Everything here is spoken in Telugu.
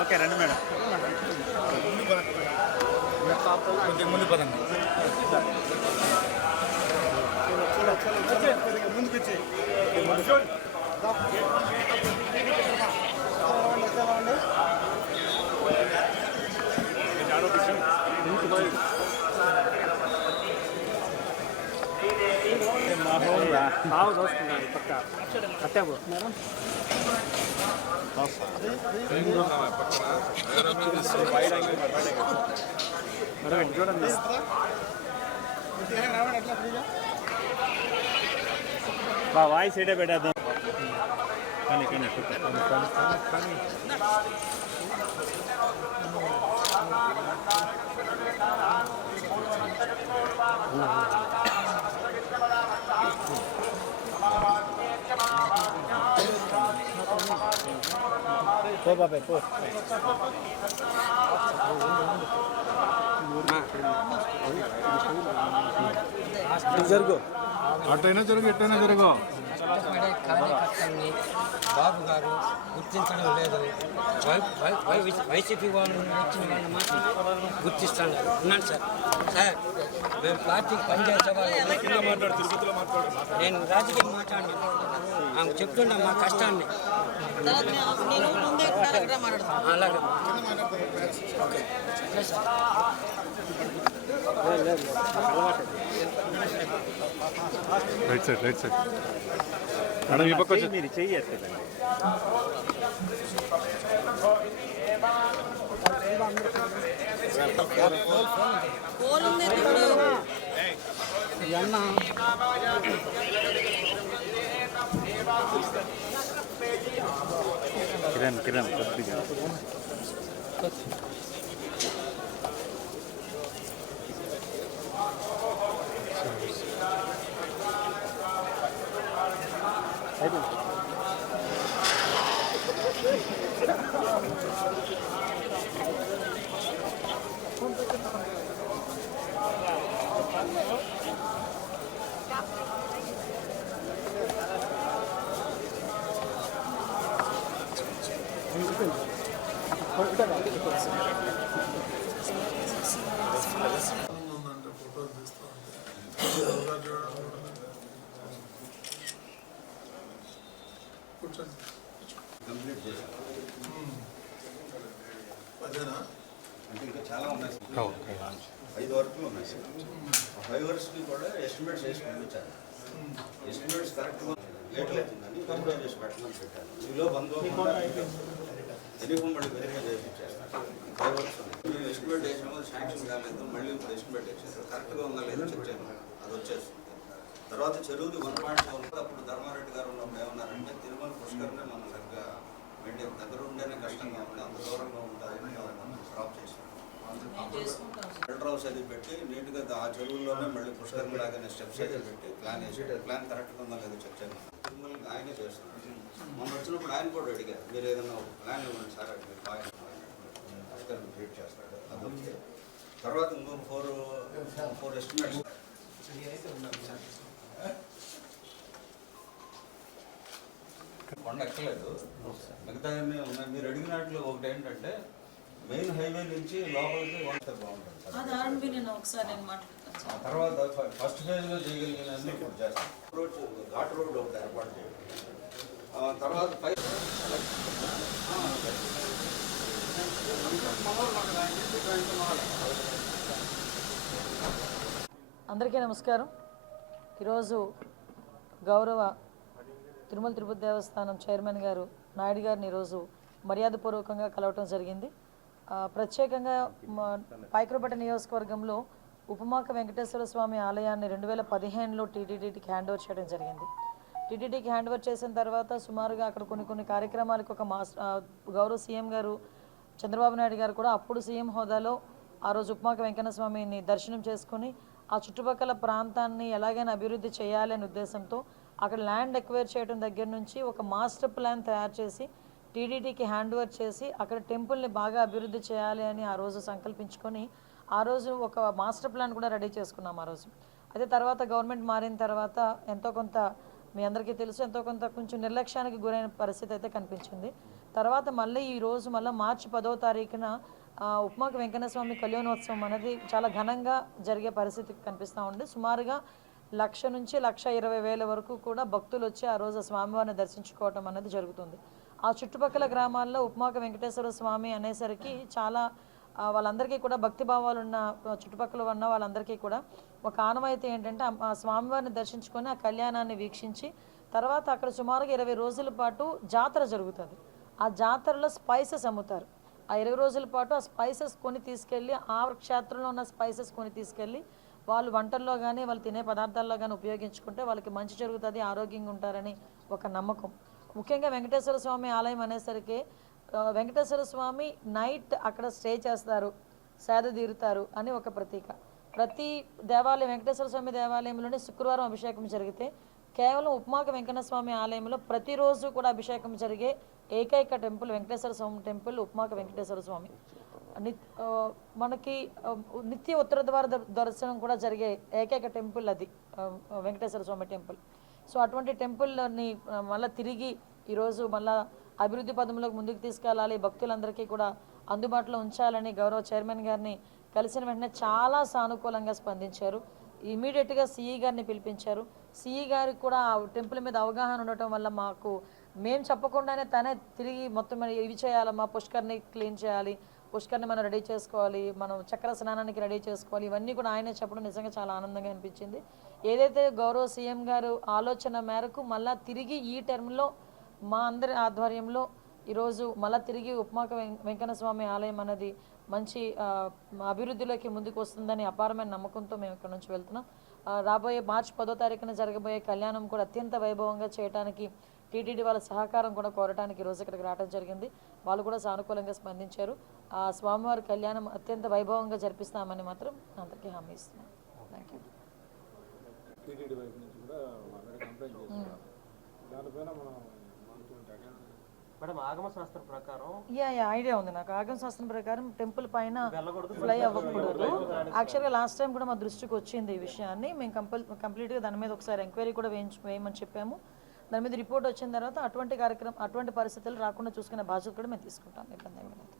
ఓకే రండి మేడం. కొంచెం ముందు పదండి. ముందుకు వచ్చి పక్క అత్తాబు చూడండి బా వాయిస్ ఏడే పెట్టేద్దాం. కానీ కానీ పో బాబాయ్ పో. జరుగు అటైనా జరుగు ఎట్టైనా జరుగు. కష్టపడే కార్యకర్తల్ని బాబు గారు గుర్తించడం లేదు. వైసీపీ వాళ్ళు వచ్చిన వాళ్ళని మాత్రం గుర్తిస్తాను. ఉన్నాను సార్. సార్ మేము పార్టీకి పనిచేసే వాళ్ళు, నేను రాజకీయం మాట్లాడి ఆమె చెప్తున్నా మా కష్టాన్ని. అలాగే right side right side madam ఈ పక్క మీరు చెయ్యట్లేదండి. కిరణ్ కిరణ్ కొద్దిగా అంటే ఇంకా చాలా ఉన్నాయి. 5 వర్కులు ఉన్నాయి సార్. ఆ 5 వర్క్స్కి కూడా ఎస్టిమేట్స్ వేసి పంపించాను. ఎస్టిమేట్స్ కరెక్ట్గా లేట్ అవుతుందని కంప్లీట్ చేసి పెట్టమని పెట్టాను. ఈలో బంధువులు ఎన్నికం మళ్ళీ వెరిఫై చేసి ఇచ్చేస్తాను. 5 వర్క్స్ ఉన్నాయి. మేము ఎస్టిమేట్ వేసాము, శాంక్షన్ కాలేదు. మళ్ళీ ఇప్పుడు ఎస్టిమేట్ వేసారు. కరెక్ట్గా ఉందా లేదో చెక్ చేయాలి. అది వచ్చేస్తుంది. తర్వాత చెరువుది 1.7 అప్పుడు ధర్మారెడ్డి గారు ఉన్నప్పుడు ఏమన్నారంటే తిరుమల పుష్కరనే మనం సరిగ్గా మెయింటైన్ దగ్గర ఉంటేనే కష్టంగా ఉంది, అంత దూరంగా ఉంటుందని స్టాప్ చేశాం. ఫిల్టర్ హౌస్ అది పెట్టి నీట్గా ఆ చెరువుల్లోనే మళ్ళీ పుష్కరం లాగానే స్టెప్స్ అయితే పెట్టి ప్లాన్ వేసి ప్లాన్ కరెక్ట్గా ఉందా లేదో చెక్ చేయాలి. తిరుమలకి ఆయనే చేస్తున్నారు. మొన్న వచ్చినప్పుడు ఆయన కూడా అడిగారు, మీరు ఏదైనా ఒక ప్లాన్ ఇవ్వండి సార్, అది మీరు బాగా పుష్కరం క్రియేట్ చేస్తాడు. అది ఓకే. తర్వాత ఇంకొక ఫోర్ ఎస్టిమేట్స్ కొండ ఎక్కలేదు, మిగతా ఉన్నాయి. మీరు అడిగినట్లు ఒకటి ఏంటంటే మెయిన్ హైవే నుంచి లోపలికి వస్తే బాగుంటుంది సార్. ఆ తర్వాత ఫస్ట్ ఫేజ్లో చేయగలిగినన్ని ఇప్పుడు చేస్తాం. రోడ్ ఘాట్ రోడ్ ఒకటి ఏర్పాటు చేయాలి. తర్వాత అందరికీ నమస్కారం. ఈరోజు గౌరవ తిరుమల తిరుపతి దేవస్థానం చైర్మన్ గారు నాయుడు గారిని ఈరోజు మర్యాదపూర్వకంగా కలవటం జరిగింది. ప్రత్యేకంగా పాయకరపేట నియోజకవర్గంలో ఉపమాక వెంకటేశ్వర స్వామి ఆలయాన్ని 2015లో టీటీడీకి హ్యాండ్ ఓవర్ చేయడం జరిగింది. టీటీడీకి హ్యాండ్ ఓవర్ చేసిన తర్వాత సుమారుగా అక్కడ కొన్ని కార్యక్రమాలకు ఒక గౌరవ సీఎం గారు చంద్రబాబు నాయుడు గారు కూడా అప్పుడు సీఎం హోదాలో ఆ రోజు ఉపమాక వెంకన్న స్వామిని దర్శనం చేసుకుని ఆ చుట్టుపక్కల ప్రాంతాన్ని ఎలాగైనా అభివృద్ధి చేయాలి అనే ఉద్దేశంతో అక్కడ ల్యాండ్ ఎక్వైర్ చేయడం దగ్గర నుంచి ఒక మాస్టర్ ప్లాన్ తయారు చేసి టీటీడీకి హ్యాండ్ ఓవర్ చేసి అక్కడ టెంపుల్ని బాగా అభివృద్ధి చేయాలి అని ఆ రోజు సంకల్పించుకొని ఆ రోజు ఒక మాస్టర్ ప్లాన్ కూడా రెడీ చేసుకున్నాం ఆ రోజు. అయితే తర్వాత గవర్నమెంట్ మారిన తర్వాత ఎంతో కొంత మీ అందరికీ తెలుసు ఎంతో కొంత కొంచెం నిర్లక్ష్యానికి గురైన పరిస్థితి అయితే కనిపించింది. తర్వాత మళ్ళీ ఈరోజు మళ్ళీ మార్చి 10వ తారీఖున ఉప్మాక వెంకన్న స్వామి కళ్యాణోత్సవం అనేది చాలా ఘనంగా జరిగే పరిస్థితి కనిపిస్తూ ఉంది. సుమారుగా 1,00,000 నుంచి 1,20,000 వరకు కూడా భక్తులు వచ్చి ఆ రోజు స్వామివారిని దర్శించుకోవటం అనేది జరుగుతుంది. ఆ చుట్టుపక్కల గ్రామాల్లో ఉప్మాక వెంకటేశ్వర స్వామి అనేసరికి చాలా వాళ్ళందరికీ కూడా భక్తి భావాలు ఉన్న చుట్టుపక్కల ఉన్న వాళ్ళందరికీ కూడా ఒక ఆనవాయితీ ఏంటంటే ఆ స్వామివారిని దర్శించుకొని ఆ కళ్యాణాన్ని వీక్షించి తర్వాత అక్కడ సుమారుగా 20 రోజుల పాటు జాతర జరుగుతుంది. ఆ జాతరలో స్పైసెస్ అమ్ముతారు. ఆ 20 రోజుల పాటు ఆ స్పైసెస్ కొని తీసుకెళ్ళి ఆ క్షేత్రంలో ఉన్న స్పైసెస్ కొని తీసుకెళ్ళి వాళ్ళు వంటల్లో కానీ వాళ్ళు తినే పదార్థాల్లో కానీ ఉపయోగించుకుంటే వాళ్ళకి మంచి జరుగుతుంది, ఆరోగ్యంగా ఉంటారని ఒక నమ్మకం. ముఖ్యంగా వెంకటేశ్వర స్వామి ఆలయం అనేసరికి వెంకటేశ్వర స్వామి నైట్ అక్కడ స్టే చేస్తారు, సేద తీరుతారు అని ఒక ప్రతీక. ప్రతి దేవాలయం వెంకటేశ్వర స్వామి దేవాలయంలోనే శుక్రవారం అభిషేకం జరిగితే కేవలం ఉప్మాక వెంకన్న స్వామి ఆలయంలో ప్రతిరోజు కూడా అభిషేకం జరిగే ఏకైక టెంపుల్ వెంకటేశ్వర స్వామి టెంపుల్ ఉప్మాక వెంకటేశ్వర స్వామి. మనకి నిత్య ఉత్తర ద్వార దర్శనం కూడా జరిగే ఏకైక టెంపుల్ అది వెంకటేశ్వర స్వామి టెంపుల్. సో అటువంటి టెంపుల్ని మళ్ళీ తిరిగి ఈరోజు మళ్ళీ అభివృద్ధి పదంలోకి ముందుకు తీసుకెళ్ళాలి, భక్తులందరికీ కూడా అందుబాటులో ఉంచాలని గౌరవ చైర్మన్ గారిని కలిసిన వెంటనే చాలా సానుకూలంగా స్పందించారు. ఇమీడియట్గా సిఈ గారిని పిలిపించారు. సిఈ గారికి కూడా ఆ టెంపుల్ మీద అవగాహన ఉండటం వల్ల మేము చెప్పకుండానే తనే తిరిగి మొత్తం ఇవి చేయాలమ్మా, పుష్కర్ని క్లీన్ చేయాలి, పుష్కర్ని మనం రెడీ చేసుకోవాలి, మనం చక్ర స్నానానికి రెడీ చేసుకోవాలి, ఇవన్నీ కూడా ఆయనే చెప్పడం నిజంగా చాలా ఆనందంగా అనిపించింది. ఏదైతే గౌరవ సీఎం గారు ఆలోచన మేరకు మళ్ళా తిరిగి ఈ టర్మ్లో మా అందరి ఆధ్వర్యంలో ఈరోజు మళ్ళీ తిరిగి ఉప్మాక వెంకన్న స్వామి ఆలయం అనేది మంచి అభివృద్ధిలోకి ముందుకు వస్తుందని అపారమైన నమ్మకంతో మేము ఇక్కడ నుంచి వెళ్తున్నాం. రాబోయే మార్చి 10వ తారీఖున జరగబోయే కళ్యాణం కూడా అత్యంత వైభవంగా చేయడానికి టీటీడీ వాళ్ళ సహకారం కూడా కోరడానికి ఈరోజు ఇక్కడికి రావడం జరిగింది. వాళ్ళు కూడా సానుకూలంగా స్పందించారు. ఆ స్వామివారి కళ్యాణం అత్యంత వైభవంగా జరిపిస్తామని మాత్రం అందరికీ హామీ ఇస్తున్నాం. Thank you. మేడం ఆగమ శాస్త్రం ప్రకారం ఐడియా ఉంది నాకు. ఆగమ శాస్త్రం ప్రకారం టెంపుల్ పైన ఫ్లై అవ్వకూడదు. యాక్చువల్గా లాస్ట్ టైం కూడా మా దృష్టికి వచ్చింది ఈ విషయాన్ని. మేము కంప్లీట్గా దాని మీద ఒకసారి ఎంక్వైరీ కూడా వేయమని చెప్పాము. దాని మీద రిపోర్ట్ వచ్చిన తర్వాత అటువంటి పరిస్థితులు రాకుండా చూసుకునే బాధ్యత కూడా మేము తీసుకుంటాం. ఇబ్బంది ఏమి లేదు.